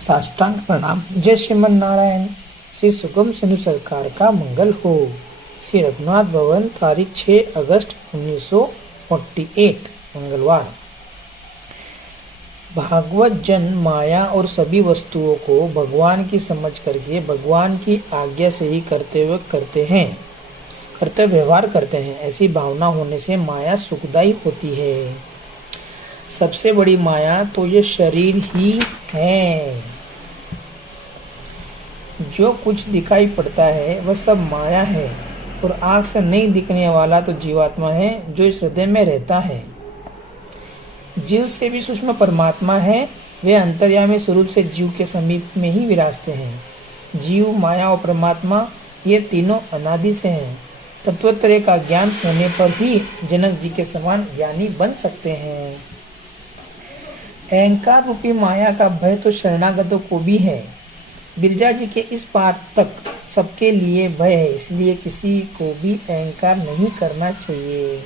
साष्टांग प्रणाम। जय श्रीमन नारायण। श्री सुगम सिंधु सरकार का मंगल हो। श्री रघुनाथ भवन, तारीख 6 अगस्त 1948 मंगलवार। भागवत जन माया और सभी वस्तुओं को भगवान की समझ करके भगवान की आज्ञा से ही कर्तव्य व्यवहार करते हैं। ऐसी भावना होने से माया सुखदायी होती है। सबसे बड़ी माया तो ये शरीर ही है। जो कुछ दिखाई पड़ता है वह सब माया है और आँख से नहीं दिखने वाला तो जीवात्मा है जो इस हृदय में रहता है। जीव से भी सूक्ष्म परमात्मा है। वे अंतर्यामी स्वरूप से जीव के समीप में ही विराजते हैं। जीव, माया और परमात्मा ये तीनों अनादि से हैं। तत्वत्रय का ज्ञान होने पर ही जनक जी के समान ज्ञानी बन सकते हैं। अहंकार रूपी माया का भय तो शरणागतों को भी है। बिरजा जी के इस पार तक सबके लिए भय है, इसलिए किसी को भी अहंकार नहीं करना चाहिए।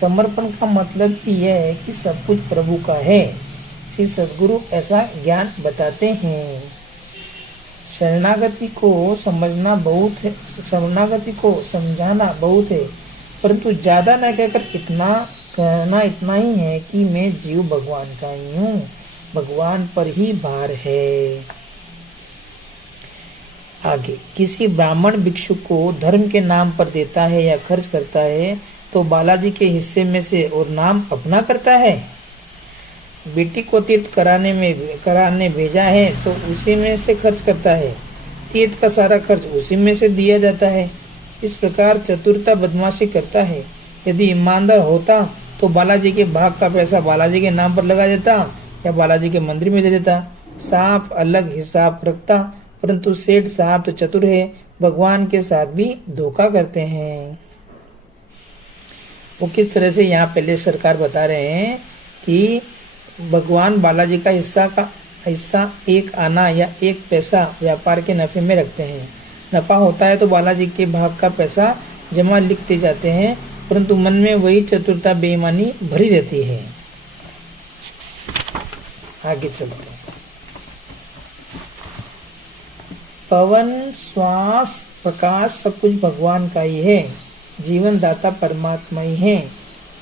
समर्पण का मतलब ही यह है कि सब कुछ प्रभु का है। श्री सद्गुरु ऐसा ज्ञान बताते हैं। शरणागति को समझना बहुत है, शरणागति को समझाना बहुत है, परंतु ज्यादा न कहकर इतना ही है कि मैं जीव भगवान का ही हूँ, भगवान पर ही भार है। आगे, किसी ब्राह्मण भिक्षु को धर्म के नाम पर देता है या खर्च करता है तो बालाजी के हिस्से में से और नाम अपना करता है। बेटी को तीर्थ कराने भेजा है तो उसी में से खर्च करता है। तीर्थ का सारा खर्च उसी में से दिया जाता है। इस प्रकार चतुरता बदमाशी करता है। यदि ईमानदार होता तो बालाजी के भाग का पैसा बालाजी के नाम पर लगा देता या बालाजी के मंदिर में दे देता। साफ अलग हिसाब रखता, परंतु सेठ साहब तो चतुर है, भगवान के साथ भी धोखा करते हैं। वो किस तरह से यहाँ पहले सरकार बता रहे हैं कि भगवान बालाजी का हिस्सा एक आना या एक पैसा व्यापार के नफे में रखते हैं। नफा होता है तो बालाजी के भाग का पैसा जमा लिखते जाते हैं, परंतु मन में वही चतुरता बेईमानी भरी रहती है। आगे चलते हैं। पवन, श्वास, प्रकाश सब कुछ भगवान का ही है। जीवन दाता परमात्मा ही है,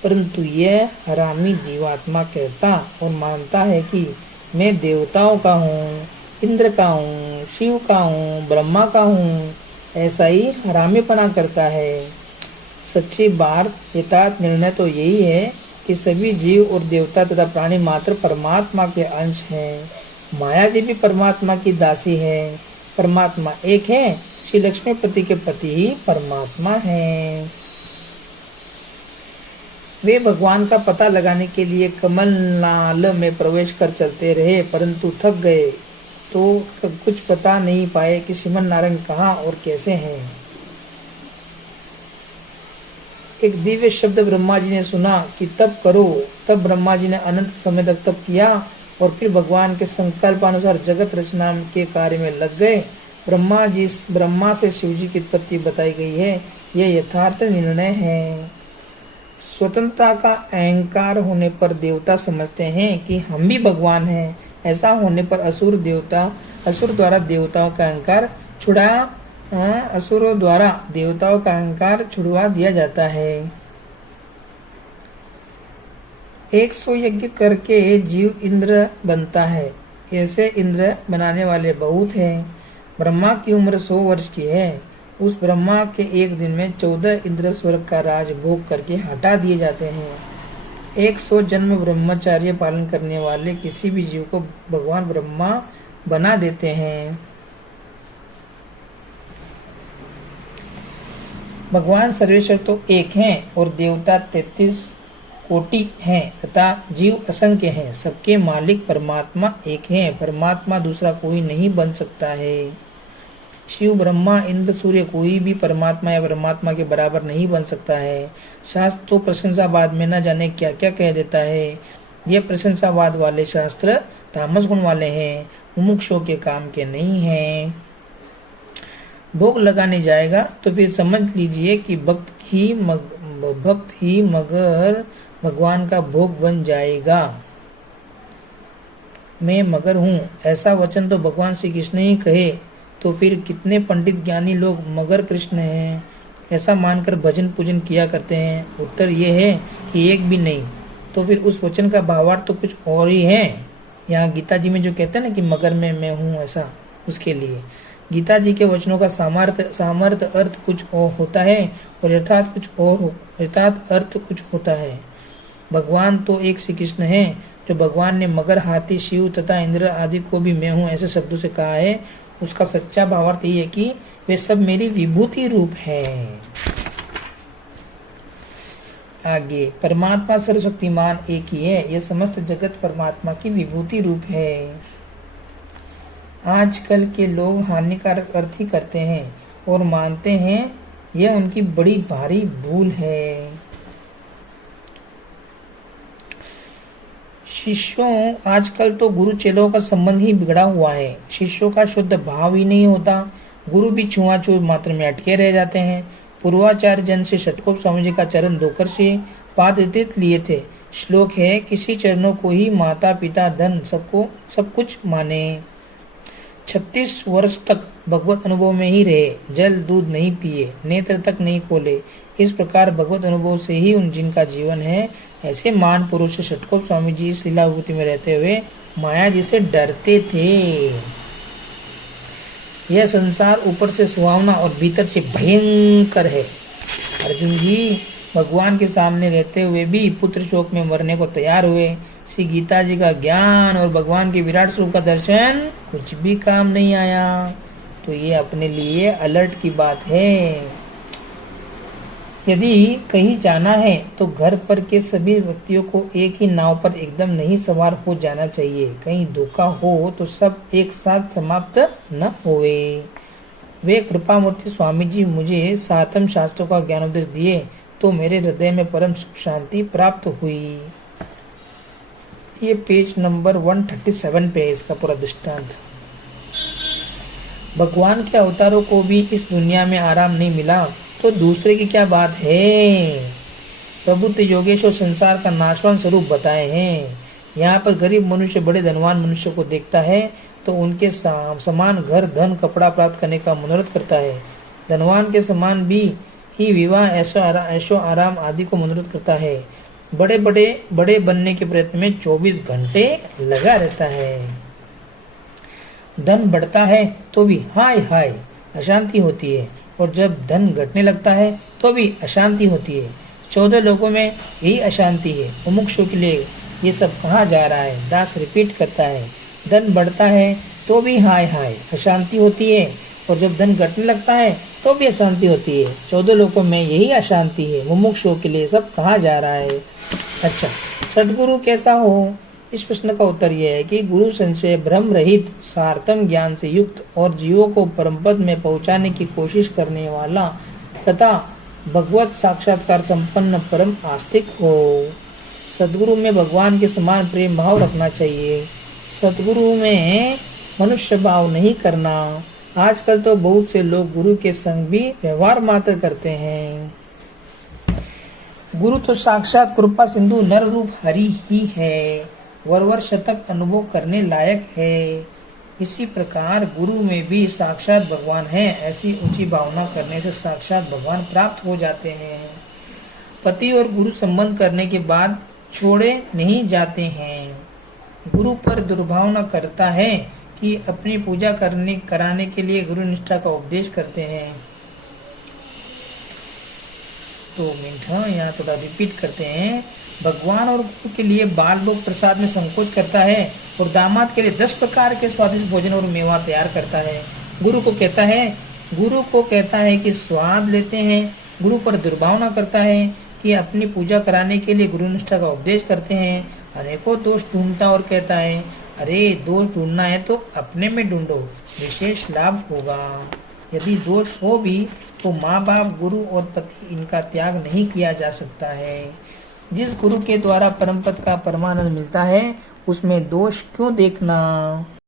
परंतु यह हरामी जीवात्मा कहता और मानता है कि मैं देवताओं का हूँ, इंद्र का हूँ, शिव का हूँ, ब्रह्मा का हूँ। ऐसा ही हरामीपना करता है। सच्ची बात यथार्थ निर्णय तो यही है कि सभी जीव और देवता तथा प्राणी मात्र परमात्मा के अंश हैं। माया जी भी परमात्मा की दासी है। परमात्मा एक है। श्री लक्ष्मीपति के पति ही परमात्मा है। वे भगवान का पता लगाने के लिए कमल नाल में प्रवेश कर चलते रहे, परंतु थक गए तो कुछ पता नहीं पाए कि श्रीमन नारायण कहाँ और कैसे हैं। एक दिव्य शब्द ब्रह्मा जी ने सुना कि तप करो। तब ब्रह्मा जी ने अनंत समय तक तप किया और फिर भगवान के संकल्पानुसार जगत रचना के कार्य में लग गए। ब्रह्मा से शिव जी की उत्पत्ति बताई गई है। यह यथार्थ निर्णय है। स्वतंत्रता का अहंकार होने पर देवता समझते हैं कि हम भी भगवान हैं। ऐसा होने पर असुर द्वारा देवताओं का अहंकार छुड़वा दिया जाता है। 100 यज्ञ करके जीव इंद्र बनता है। ऐसे इंद्र बनाने वाले बहुत हैं। ब्रह्मा की उम्र 100 वर्ष की है। उस ब्रह्मा के एक दिन में 14 इंद्र स्वर्ग का राज भोग करके हटा दिए जाते हैं। 100 जन्म ब्रह्मचर्य पालन करने वाले किसी भी जीव को भगवान ब्रह्मा बना देते हैं। भगवान सर्वेश्वर तो एक हैं और देवता 33 कोटि हैं तथा जीव असंख्य हैं। सबके मालिक परमात्मा एक हैं। परमात्मा दूसरा कोई नहीं बन सकता है। शिव, ब्रह्मा, इंद्र, सूर्य कोई भी परमात्मा या परमात्मा के बराबर नहीं बन सकता है। शास्त्र तो प्रशंसावाद में न जाने क्या क्या कह देता है। ये प्रशंसावाद वाले शास्त्र तामस गुण वाले हैं, मुमुक्षुओं के काम के नहीं हैं। भोग लगाने जाएगा तो फिर समझ लीजिए कि भक्त ही मगर भगवान का भोग बन जाएगा। मैं मगर हूँ, ऐसा वचन तो भगवान श्री कृष्ण ही कहे, तो फिर कितने पंडित ज्ञानी लोग मगर कृष्ण हैं ऐसा मानकर भजन पूजन किया करते हैं। उत्तर ये है कि एक भी नहीं। तो फिर उस वचन का भावार्थ तो कुछ और ही है। यहाँ गीता जी में जो कहते हैं ना कि मगर में मैं हूँ, ऐसा उसके लिए गीता जी के वचनों का सामर्थ्य अर्थ कुछ और होता है और यथार्थ अर्थ कुछ होता है। भगवान तो एक श्री कृष्ण है। जो भगवान ने मगर, हाथी, शिव तथा इंद्र आदि को भी मैं हूँ ऐसे शब्दों से कहा है, उसका सच्चा भावार्थ ये है कि वे सब मेरी विभूति रूप है। आगे, परमात्मा सर्वशक्तिमान एक ही है, यह समस्त जगत परमात्मा की विभूति रूप है। आजकल के लोग हानिकारक अर्थ ही करते हैं और मानते हैं, यह उनकी बड़ी भारी भूल है। शिष्यों, आजकल तो गुरु चेलों का संबंध ही बिगड़ा हुआ है। शिष्यों का शुद्ध भाव ही नहीं होता। गुरु भी छुआछूत मात्र में अटके रह जाते हैं। पूर्वाचार्य जन से षटकोप स्वामी जी का चरण धोकर से पादतीत लिए थे। श्लोक है, किसी चरणों को ही माता पिता धन सब कुछ माने। 36 वर्ष तक भगवत अनुभव में ही रहे, जल दूध नहीं पिए, नेत्र तक नहीं खोले। इस प्रकार भगवत अनुभव से ही उन जिनका जीवन है, ऐसे महान पुरुष षटकोप स्वामी जी इस लीलाभूति में रहते हुए माया जी से डरते थे। यह संसार ऊपर से सुहावना और भीतर से भयंकर है। अर्जुन जी भगवान के सामने रहते हुए भी पुत्र शोक में मरने को तैयार हुए। श्री गीता जी का ज्ञान और भगवान के विराट स्वरूप का दर्शन कुछ भी काम नहीं आया। तो ये अपने लिए अलर्ट की बात है। यदि कहीं जाना है तो घर पर के सभी व्यक्तियों को एक ही नाव पर एकदम नहीं सवार हो जाना चाहिए। कहीं धोखा हो तो सब एक साथ समाप्त न होवे। वे कृपा मूर्ति स्वामी जी मुझे सातम शास्त्रों का ज्ञानोपदेश दिए तो मेरे हृदय में परम सुख शांति प्राप्त हुई। ये पेज नंबर 137 पे है इसका पूरा दृष्टांत। भगवान के अवतारों को भी इस दुनिया में आराम नहीं मिला तो दूसरे की क्या बात है। प्रभु तो योगेश्वर संसार का नाशवान स्वरूप बताए हैं। यहाँ पर गरीब मनुष्य बड़े धनवान मनुष्य को देखता है तो उनके समान घर, धन, कपड़ा प्राप्त करने का मनोरथ करता है। धनवान के समान भी ही विवाह, ऐशो आराम आदि को मनोरथ करता है। बड़े बनने के प्रयत्न में 24 घंटे लगा रहता है। धन बढ़ता है तो भी हाय हाय अशांति होती है और जब धन घटने लगता है तो भी अशांति होती है। 14 लोगों में यही अशांति है। मुमुक्षु के लिए ये सब कहा जा रहा है। दास रिपीट करता है, धन बढ़ता है तो भी हाय हाय अशांति होती है और जब धन घटने लगता है तो भी अशांति होती है। 14 लोगों में यही अशांति है। मुमुक्षु के लिए सब कहा जा रहा है। अच्छा, सदगुरु कैसा हो? इस प्रश्न का उत्तर यह है कि गुरु संशय, भ्रम रहित, सार्थम ज्ञान से युक्त और जीवों को परमपद में पहुंचाने की कोशिश करने वाला तथा भगवत साक्षात्कार संपन्न परम आस्तिक हो। सदगुरु में भगवान के समान प्रेम भाव रखना चाहिए। सदगुरु में मनुष्य भाव नहीं करना। आजकल तो बहुत से लोग गुरु के संग भी व्यवहार मात्र करते हैं। गुरु तो साक्षात कृपा सिंधु नर रूप हरि ही है, वर शतक अनुभव करने लायक है। इसी प्रकार गुरु में भी साक्षात भगवान है, ऐसी ऊंची भावना करने से साक्षात भगवान प्राप्त हो जाते हैं। पति और गुरु संबंध करने के बाद छोड़े नहीं जाते हैं। गुरु पर दुर्भावना करता है कि अपनी पूजा कराने के लिए गुरु निष्ठा का उपदेश करते हैं। 2 मिनट, यहाँ थोड़ा रिपीट करते हैं। भगवान और गुरु के लिए बाल भोग प्रसाद में संकोच करता है और दामाद के लिए 10 प्रकार के स्वादिष्ट भोजन और मेवा तैयार करता है। गुरु को कहता है कि स्वाद लेते हैं। गुरु पर दुर्भावना करता है कि अपनी पूजा कराने के लिए गुरु निष्ठा का उपदेश करते हैं। अनेकों दोष ढूंढता और कहता है, अरे दोष ढूंढना है तो अपने में ढूंढो, विशेष लाभ होगा। यदि दोष हो भी तो माँ बाप, गुरु और पति, इनका त्याग नहीं किया जा सकता है। जिस गुरु के द्वारा परम पद का परमानंद मिलता है उसमें दोष क्यों देखना।